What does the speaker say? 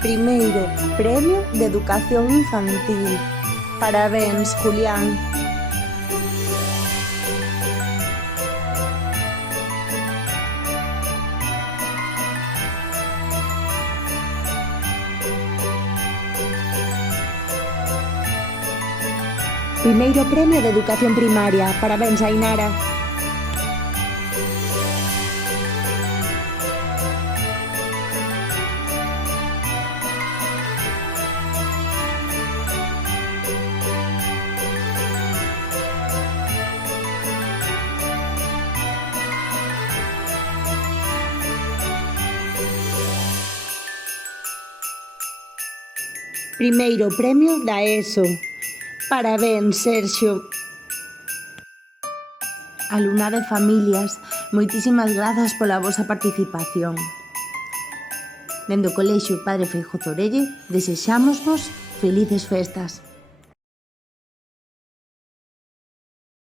Primeiro Premio de Educación Infantil. Parabéns, Julián. Primeiro Premio de Educación Primaria. Parabéns, Ainara. Primeiro Premio da ESO. Parabéns, Sergio. Alumnado e familias, moitísimas grazas pola vosa participación. Dende o Colexio Padre Feijóo Zorelle, desexámosvos felices festas.